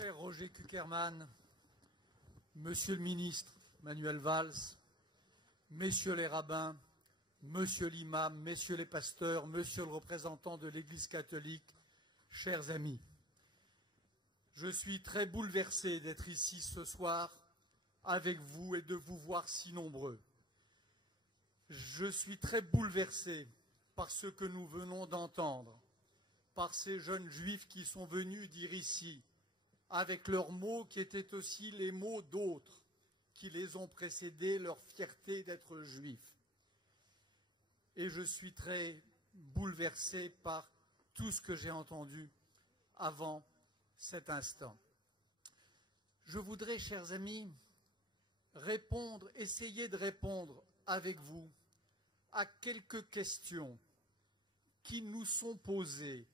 Cher Roger Kuckerman, Monsieur le ministre Manuel Valls, Messieurs les rabbins, Monsieur l'imam, Messieurs les pasteurs, Monsieur le représentant de l'Église catholique, chers amis, je suis très bouleversé d'être ici ce soir avec vous et de vous voir si nombreux. Je suis très bouleversé par ce que nous venons d'entendre, par ces jeunes juifs qui sont venus dire ici, avec leurs mots qui étaient aussi les mots d'autres qui les ont précédés, leur fierté d'être juifs. Et je suis très bouleversé par tout ce que j'ai entendu avant cet instant. Je voudrais, chers amis, essayer de répondre avec vous à quelques questions qui nous sont posées,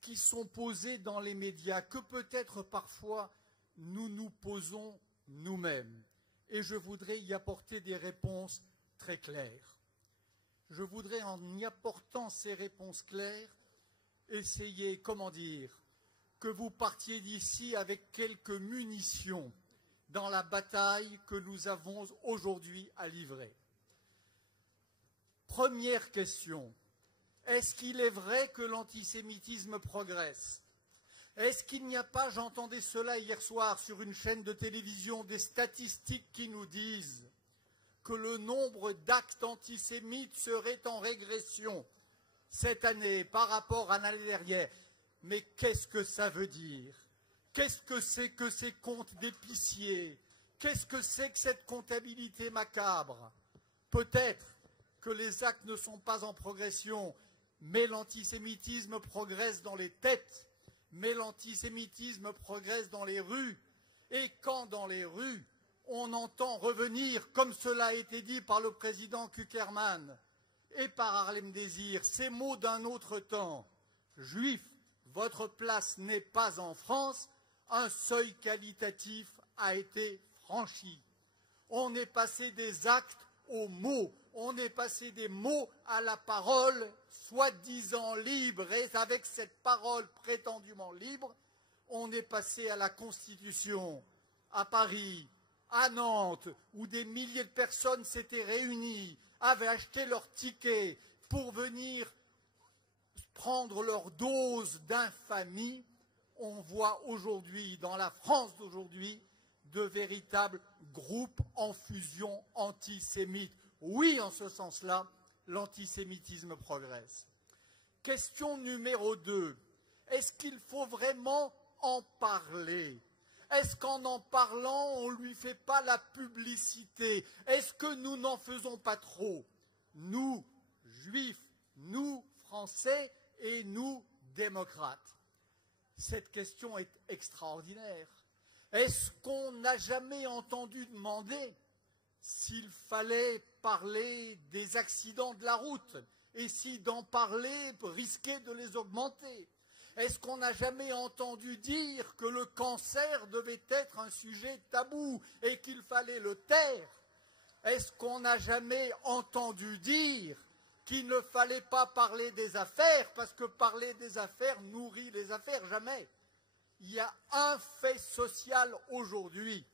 qui sont posées dans les médias, que peut-être parfois nous nous posons nous-mêmes. Et je voudrais y apporter des réponses très claires. Je voudrais, en y apportant ces réponses claires, essayer, que vous partiez d'ici avec quelques munitions dans la bataille que nous avons aujourd'hui à livrer. Première question. Est-ce qu'il est vrai que l'antisémitisme progresse? Est-ce qu'il n'y a pas, j'entendais cela hier soir sur une chaîne de télévision, des statistiques qui nous disent que le nombre d'actes antisémites serait en régression cette année par rapport à l'année dernière? Mais qu'est-ce que ça veut dire? Qu'est-ce que c'est que ces comptes d'épiciers? Qu'est-ce que c'est que cette comptabilité macabre? Peut-être que les actes ne sont pas en progression, mais l'antisémitisme progresse dans les têtes, mais l'antisémitisme progresse dans les rues. Et quand dans les rues, on entend revenir, comme cela a été dit par le président Kuckerman et par Harlem Désir, ces mots d'un autre temps, « Juifs, votre place n'est pas en France », un seuil qualitatif a été franchi. On est passé des actes aux mots, on est passé des mots à la parole, soi-disant libre, et avec cette parole prétendument libre, on est passé à la Constitution, à Paris, à Nantes, où des milliers de personnes s'étaient réunies, avaient acheté leur ticket pour venir prendre leur dose d'infamie. On voit aujourd'hui, dans la France d'aujourd'hui, de véritables groupes en fusion antisémites. Oui, en ce sens-là, l'antisémitisme progresse. Question numéro 2. Est-ce qu'il faut vraiment en parler? Est-ce qu'en en parlant, on ne lui fait pas la publicité? Est-ce que nous n'en faisons pas trop? Nous, juifs, nous, français et nous, démocrates. Cette question est extraordinaire. Est-ce qu'on n'a jamais entendu demander s'il fallait parler des accidents de la route et si d'en parler risquait de les augmenter? Est-ce qu'on n'a jamais entendu dire que le cancer devait être un sujet tabou et qu'il fallait le taire? Est-ce qu'on n'a jamais entendu dire qu'il ne fallait pas parler des affaires parce que parler des affaires nourrit les affaires? Jamais. Il y a un fait social aujourd'hui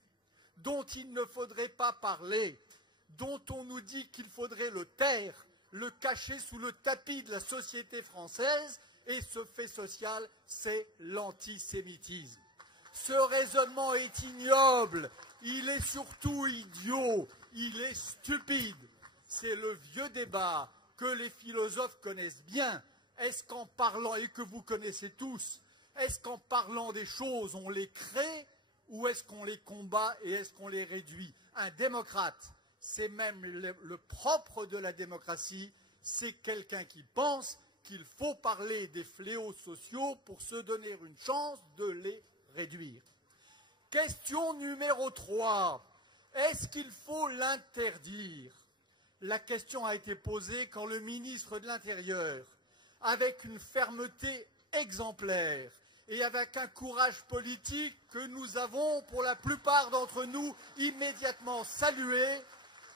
dont il ne faudrait pas parler, dont on nous dit qu'il faudrait le taire, le cacher sous le tapis de la société française, et ce fait social, c'est l'antisémitisme. Ce raisonnement est ignoble, il est surtout idiot, il est stupide. C'est le vieux débat que les philosophes connaissent bien. Est-ce qu'en parlant, et que vous connaissez tous, est-ce qu'en parlant des choses, on les crée ou est-ce qu'on les combat et est-ce qu'on les réduit? Un démocrate, c'est même le propre de la démocratie, c'est quelqu'un qui pense qu'il faut parler des fléaux sociaux pour se donner une chance de les réduire. Question numéro 3. Est-ce qu'il faut l'interdire? La question a été posée quand le ministre de l'Intérieur, avec une fermeté exemplaire et avec un courage politique que nous avons, pour la plupart d'entre nous, immédiatement salué,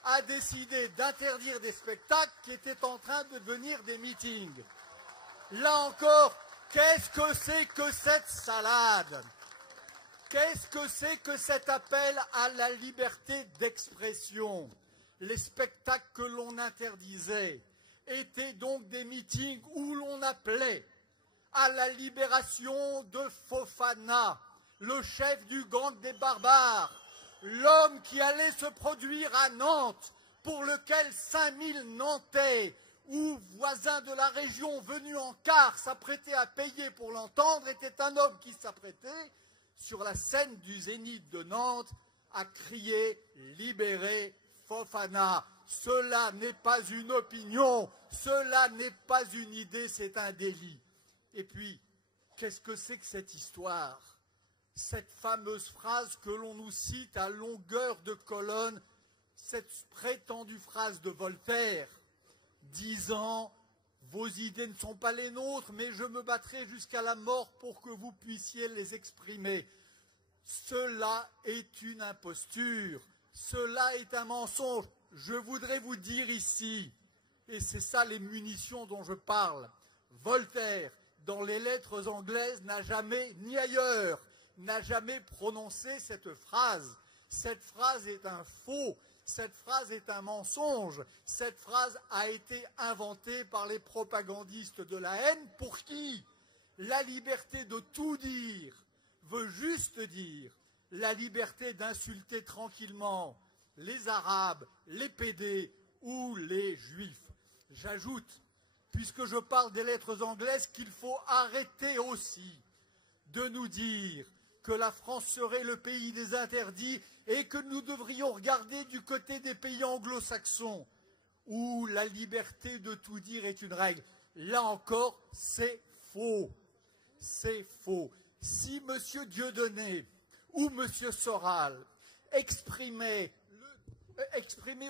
a décidé d'interdire des spectacles qui étaient en train de devenir des meetings. Là encore, qu'est-ce que c'est que cette salade? Qu'est-ce que c'est que cet appel à la liberté d'expression? Les spectacles que l'on interdisait étaient donc des meetings où l'on appelait à la libération de Fofana, le chef du gang des barbares, l'homme qui allait se produire à Nantes, pour lequel 5000 Nantais ou voisins de la région venus en car s'apprêtaient à payer pour l'entendre, était un homme qui s'apprêtait, sur la scène du Zénith de Nantes, à crier « Libérez Fofana ». Cela n'est pas une opinion, cela n'est pas une idée, c'est un délit. Et puis, qu'est-ce que c'est que cette histoire? Cette fameuse phrase que l'on nous cite à longueur de colonne, cette prétendue phrase de Voltaire, disant « Vos idées ne sont pas les nôtres, mais je me battrai jusqu'à la mort pour que vous puissiez les exprimer. » Cela est une imposture, cela est un mensonge. Je voudrais vous dire ici, et c'est ça les munitions dont je parle, Voltaire, dans les lettres anglaises, n'a jamais, ni ailleurs, n'a jamais prononcé cette phrase. Cette phrase est un faux, cette phrase est un mensonge, cette phrase a été inventée par les propagandistes de la haine pour qui la liberté de tout dire veut juste dire la liberté d'insulter tranquillement les Arabes, les pédés ou les Juifs. J'ajoute, puisque je parle des lettres anglaises, qu'il faut arrêter aussi de nous dire que la France serait le pays des interdits et que nous devrions regarder du côté des pays anglo-saxons où la liberté de tout dire est une règle. Là encore, c'est faux. C'est faux. Si M. Dieudonné ou M. Soral exprimaient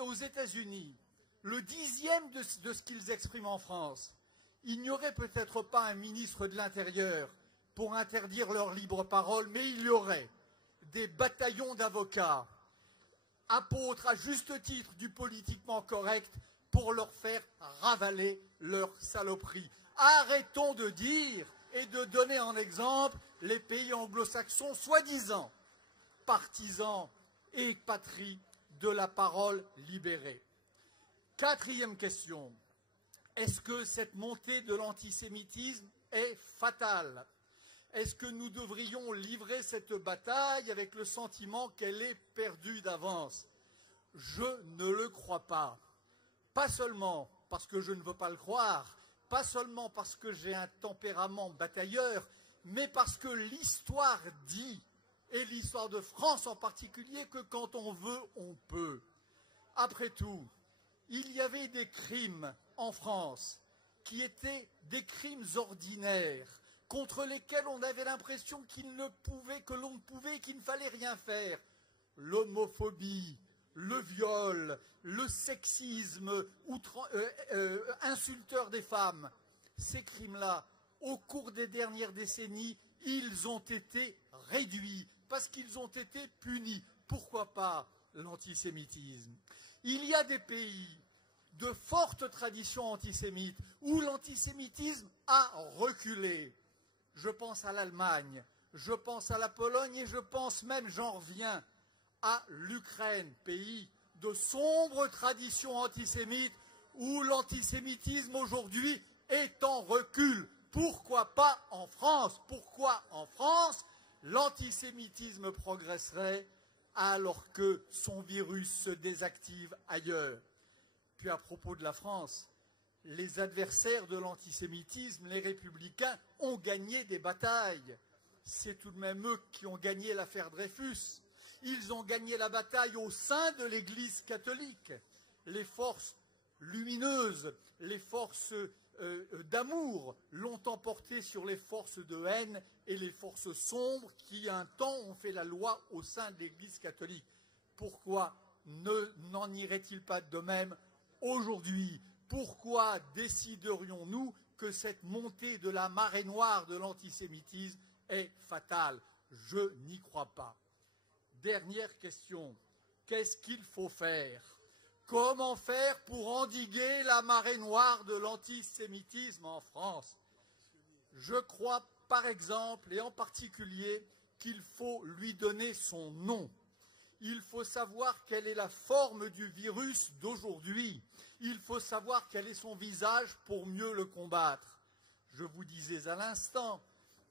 aux États-Unis le 10e de ce qu'ils expriment en France, il n'y aurait peut-être pas un ministre de l'Intérieur pour interdire leur libre parole, mais il y aurait des bataillons d'avocats, apôtres à juste titre du politiquement correct, pour leur faire ravaler leur saloperie. Arrêtons de dire et de donner en exemple les pays anglo-saxons soi-disant partisans et patrie de la parole libérée. Quatrième question. Est-ce que cette montée de l'antisémitisme est fatale? Est-ce que nous devrions livrer cette bataille avec le sentiment qu'elle est perdue d'avance? Je ne le crois pas. Pas seulement parce que je ne veux pas le croire, pas seulement parce que j'ai un tempérament batailleur, mais parce que l'histoire dit, et l'histoire de France en particulier, que quand on veut, on peut. Après tout, il y avait des crimes en France qui étaient des crimes ordinaires, contre lesquels on avait l'impression que l'on ne pouvait, qu'il ne fallait rien faire. L'homophobie, le viol, le sexisme insulteur des femmes. Ces crimes-là, au cours des dernières décennies, ils ont été réduits parce qu'ils ont été punis. Pourquoi pas l'antisémitisme? Il y a des pays de fortes traditions antisémites où l'antisémitisme a reculé. Je pense à l'Allemagne, je pense à la Pologne et je pense même, j'en reviens, à l'Ukraine, pays de sombres traditions antisémites où l'antisémitisme aujourd'hui est en recul. Pourquoi pas en France? Pourquoi en France l'antisémitisme progresserait alors que son virus se désactive ailleurs? Puis à propos de la France, les adversaires de l'antisémitisme, les républicains, ont gagné des batailles. C'est tout de même eux qui ont gagné l'affaire Dreyfus. Ils ont gagné la bataille au sein de l'Église catholique. Les forces lumineuses, les forces d'amour l'ont emporté sur les forces de haine et les forces sombres qui, un temps, ont fait la loi au sein de l'Église catholique. Pourquoi n'en irait-il pas de même aujourd'hui? Pourquoi déciderions-nous que cette montée de la marée noire de l'antisémitisme est fatale? Je n'y crois pas. Dernière question. Qu'est-ce qu'il faut faire? Comment faire pour endiguer la marée noire de l'antisémitisme en France? Je crois, par exemple, et en particulier, qu'il faut lui donner son nom. Il faut savoir quelle est la forme du virus d'aujourd'hui. Il faut savoir quel est son visage pour mieux le combattre. Je vous disais à l'instant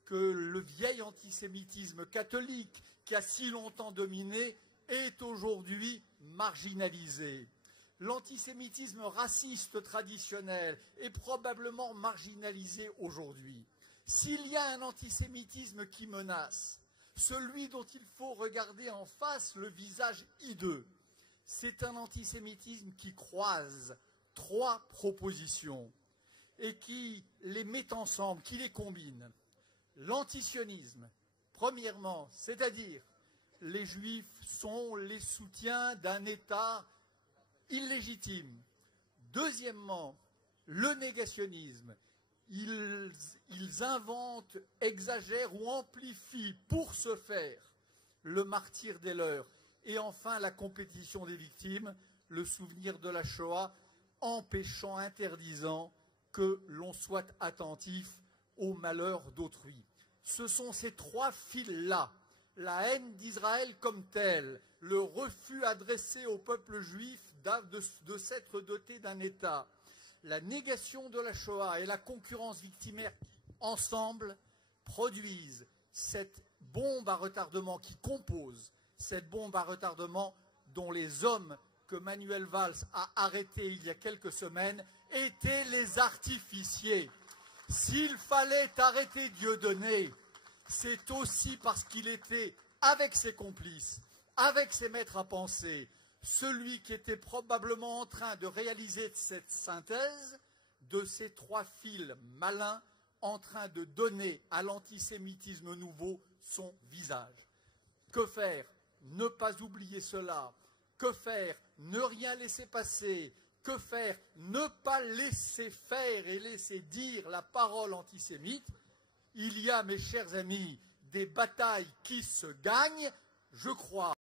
que le vieil antisémitisme catholique, qui a si longtemps dominé, est aujourd'hui marginalisé. L'antisémitisme raciste traditionnel est probablement marginalisé aujourd'hui. S'il y a un antisémitisme qui menace, celui dont il faut regarder en face le visage hideux, c'est un antisémitisme qui croise trois propositions et qui les met ensemble, qui les combine. L'antisionisme, premièrement, c'est-à-dire les Juifs sont les soutiens d'un État illégitime. Deuxièmement, le négationnisme. Ils inventent, exagèrent ou amplifient pour ce faire le martyre des leurs. Et enfin, la compétition des victimes, le souvenir de la Shoah, empêchant, interdisant que l'on soit attentif au malheur d'autrui. Ce sont ces trois fils-là, la haine d'Israël comme telle, le refus adressé au peuple juif de s'être doté d'un État, la négation de la Shoah et la concurrence victimaire qui, ensemble, produisent cette bombe à retardement qui compose cette bombe à retardement dont les hommes que Manuel Valls a arrêtés il y a quelques semaines étaient les artificiers. S'il fallait arrêter Dieudonné, c'est aussi parce qu'il était, avec ses complices, avec ses maîtres à penser, celui qui était probablement en train de réaliser cette synthèse de ces trois fils malins en train de donner à l'antisémitisme nouveau son visage. Que faire? Ne pas oublier cela. Que faire? Ne rien laisser passer. Que faire? Ne pas laisser faire et laisser dire la parole antisémite. Il y a, mes chers amis, des batailles qui se gagnent, je crois.